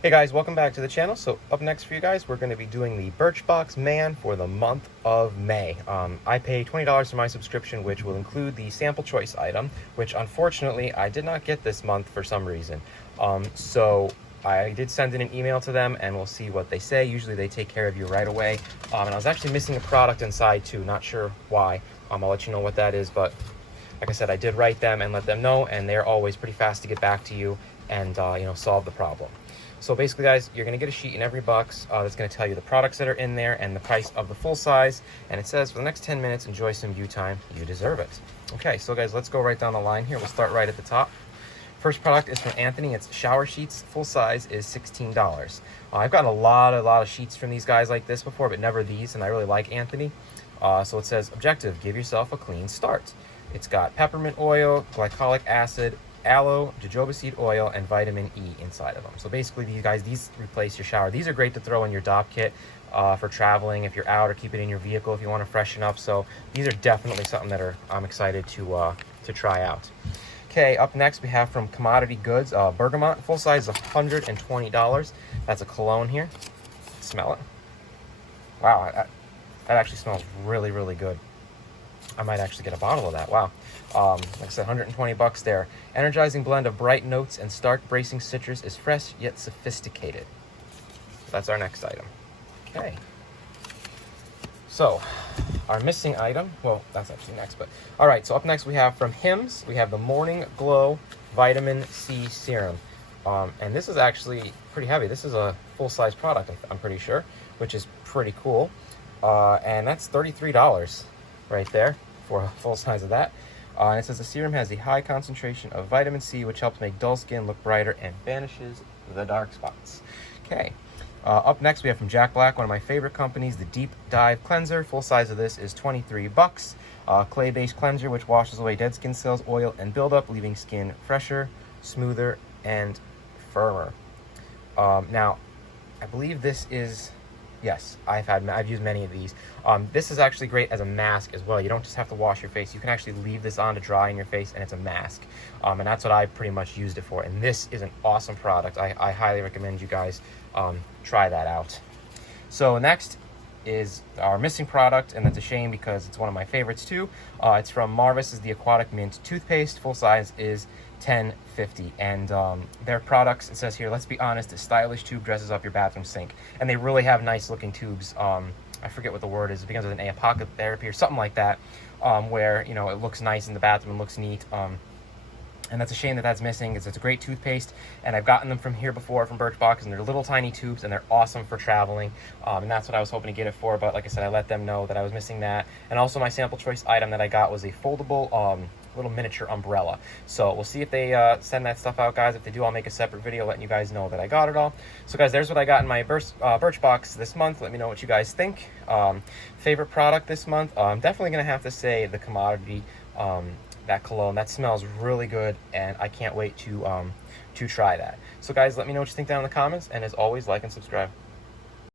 Hey guys, welcome back to the channel. So up next for you guys, we're going to be doing the Birchbox Man for the month of May. I pay $20 for my subscription, which will include the sample choice item, which unfortunately I did not get this month for some reason. So I did send in an email to them and we'll see what they say. Usually they take care of you right away. And I was actually missing a product inside too, not sure why. I'll let you know what that is, but like I said, I did write them and let them know, and they're always pretty fast to get back to you and solve the problem. So basically, guys, you're going to get a sheet in every box that's going to tell you the products that are in there and the price of the full size. And it says, for the next 10 minutes, enjoy some you time. You deserve it. Okay, so guys, let's go right down the line here. We'll start right at the top. First product is from Anthony. It's shower sheets. Full size is $16. I've gotten a lot of sheets from these guys like this before, but never these, and I really like Anthony. So it says, objective, give yourself a clean start. It's got peppermint oil, glycolic acid, aloe, jojoba seed oil, and vitamin E inside of them. So basically these replace your shower. These are great to throw in your DOP kit for traveling if you're out, or keep it in your vehicle if you want to freshen up. So these are definitely something that I'm excited to try out. Okay, up next we have from Commodity Goods, Bergamot. Full size is $120. That's a cologne here. Smell it. Wow, that actually smells really, really good. I might actually get a bottle of that. Wow. Like I said, 120 bucks there. Energizing blend of bright notes and stark bracing citrus is fresh yet sophisticated. That's our next item. Okay. So, our missing item, well, that's actually next, but all right, so up next we have from Hims, we have the Morning Glow Vitamin C Serum. And this is actually pretty heavy. This is a full-size product, I'm pretty sure, which is pretty cool. And that's $33 right there for a full size of that. And it says the serum has a high concentration of vitamin C, which helps make dull skin look brighter and banishes the dark spots. Okay. Up next, we have from Jack Black, one of my favorite companies, the Deep Dive Cleanser. Full size of this is 23 bucks. Clay-based cleanser, which washes away dead skin cells, oil, and buildup, leaving skin fresher, smoother, and firmer. Now, I believe this is... Yes, I've used many of these. This is actually great as a mask as well. You don't just have to wash your face. You can actually leave this on to dry in your face, and it's a mask. And that's what I pretty much used it for. And this is an awesome product. I highly recommend you guys try that out. So next is our missing product, and that's a shame because it's one of my favorites too. It's from Marvis, is the Aquatic Mint toothpaste. Full size is $10.50, and their products, it says here, let's be honest, a stylish tube dresses up your bathroom sink. And they really have nice looking tubes. I forget what the word is. It begins with an A, pocket therapy or something like that, where it looks nice in the bathroom and looks neat. And that's a shame that that's missing. It's a great toothpaste, and I've gotten them from here before, from Birchbox, and they're little tiny tubes, and they're awesome for traveling. And that's what I was hoping to get it for, but like I said, I let them know that I was missing that. And also my sample choice item that I got was a foldable little miniature umbrella. So we'll see if they send that stuff out, guys. If they do, I'll make a separate video letting you guys know that I got it all. So guys, there's what I got in my Birchbox this month. Let me know what you guys think. Favorite product this month? I'm definitely going to have to say the Commodity that cologne. That smells really good, and I can't wait to try that. So guys, let me know what you think down in the comments, and as always, like and subscribe.